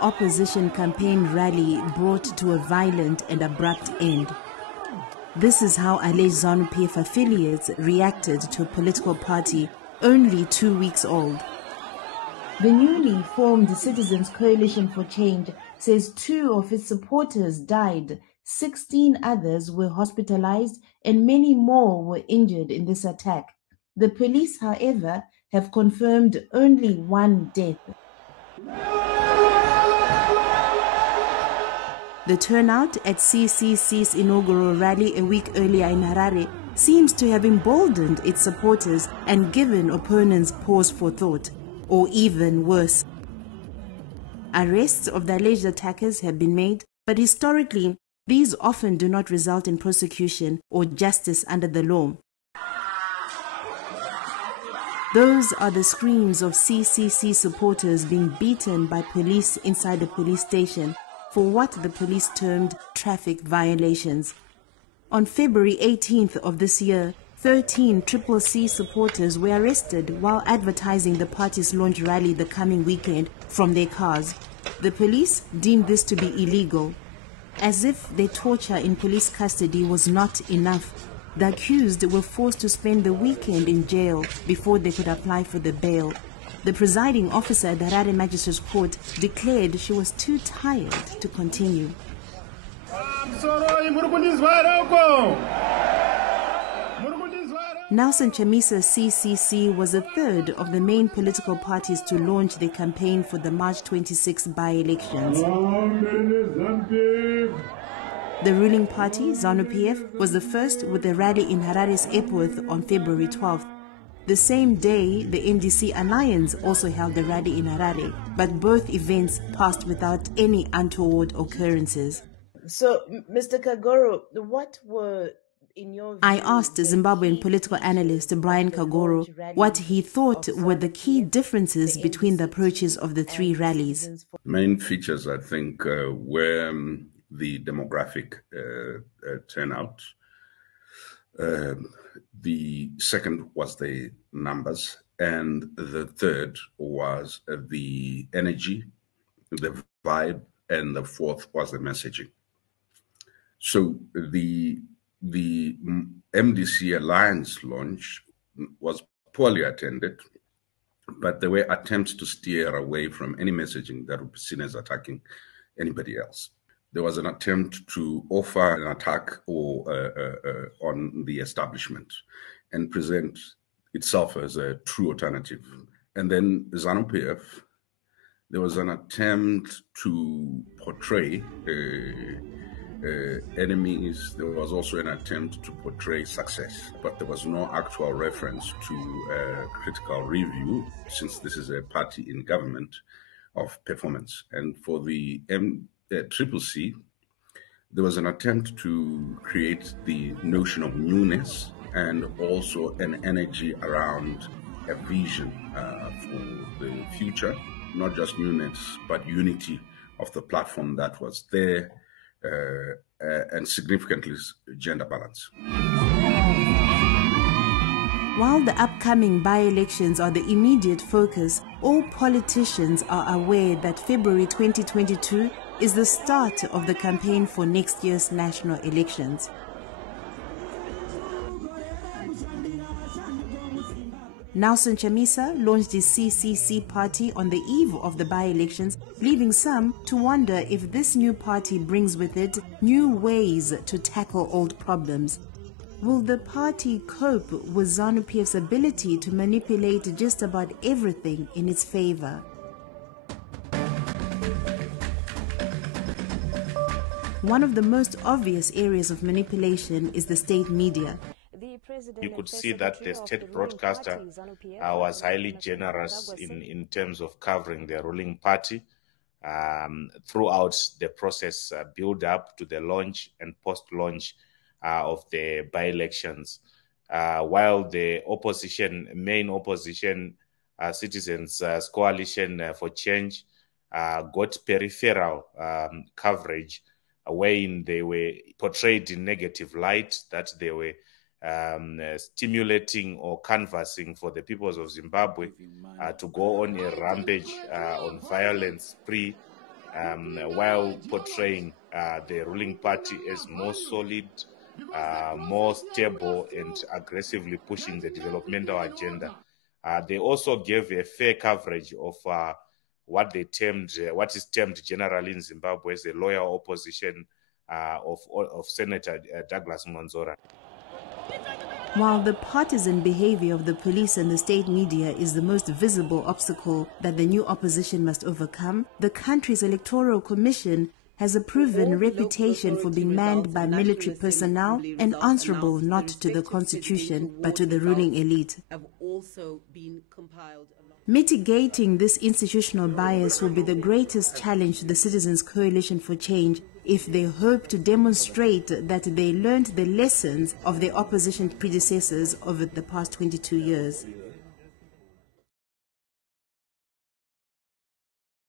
opposition campaign rally brought to a violent and abrupt end. This is how alleged ZANU PF affiliates reacted to a political party only 2 weeks old. The newly formed Citizens Coalition for Change says 2 of its supporters died, 16 others were hospitalized, and many more were injured in this attack. The police, however, have confirmed only 1 death. The turnout at CCC's inaugural rally a week earlier in Harare seems to have emboldened its supporters and given opponents pause for thought, or even worse. Arrests of the alleged attackers have been made, but historically, these often do not result in prosecution or justice under the law. Those are the screams of CCC supporters being beaten by police inside a police station for what the police termed traffic violations. On February 18th of this year, 13 CCC supporters were arrested while advertising the party's launch rally the coming weekend from their cars. The police deemed this to be illegal. As if their torture in police custody was not enough, the accused were forced to spend the weekend in jail before they could apply for the bail. The presiding officer at the Harare Magistrates Court declared she was too tired to continue. Nelson Chamisa's CCC was a third of the main political parties to launch their campaign for the March 26 by-elections. The ruling party, ZANU PF, was the first with a rally in Harare's Epworth on February 12th. The same day, the MDC Alliance also held a rally in Harare, but both events passed without any untoward occurrences. So, Mr. Kagoro, what were, in your view, I asked Zimbabwean political analyst Brian Kagoro what he thought were the key differences between the approaches of the 3 rallies. Main features, I think, were the demographic turnout. The second was the numbers, and the third was the energy, the vibe, and the fourth was the messaging. So the MDC Alliance launch was poorly attended, but there were attempts to steer away from any messaging that would be seen as attacking anybody else. There was an attempt to offer an attack on the establishment and present itself as a true alternative. And then ZANU PF, there was an attempt to portray enemies. There was also an attempt to portray success, but there was no actual reference to critical review, since this is a party in government, of performance. And for the CCC, there was an attempt to create the notion of newness and also an energy around a vision for the future, not just newness, but unity of the platform that was there, and significantly gender balance. While the upcoming by-elections are the immediate focus, all politicians are aware that February 2022 is the start of the campaign for next year's national elections. Nelson Chamisa launched his CCC party on the eve of the by-elections, leaving some to wonder if this new party brings with it new ways to tackle old problems. Will the party cope with ZANU PF's ability to manipulate just about everything in its favor? One of the most obvious areas of manipulation is the state media. You could see that the state broadcaster was highly generous in terms of covering the ruling party throughout the process build up to the launch and post-launch of the by-elections, while the main opposition, Citizens Coalition for Change, got peripheral coverage wherein they were portrayed in negative light, that they were stimulating or canvassing for the peoples of Zimbabwe to go on a rampage on violence spree while portraying the ruling party as more solid, more stable, and aggressively pushing the developmental agenda. They also gave a fair coverage of what is termed generally in Zimbabwe as the loyal opposition of Senator Douglas Mwanzora. While the partisan behavior of the police and the state media is the most visible obstacle that the new opposition must overcome, the country's electoral commission has a proven reputation for being manned by military personnel and answerable not to the constitution but to the ruling elite. Mitigating this institutional bias will be the greatest challenge to the Citizens' Coalition for Change if they hope to demonstrate that they learned the lessons of their opposition predecessors over the past 22 years.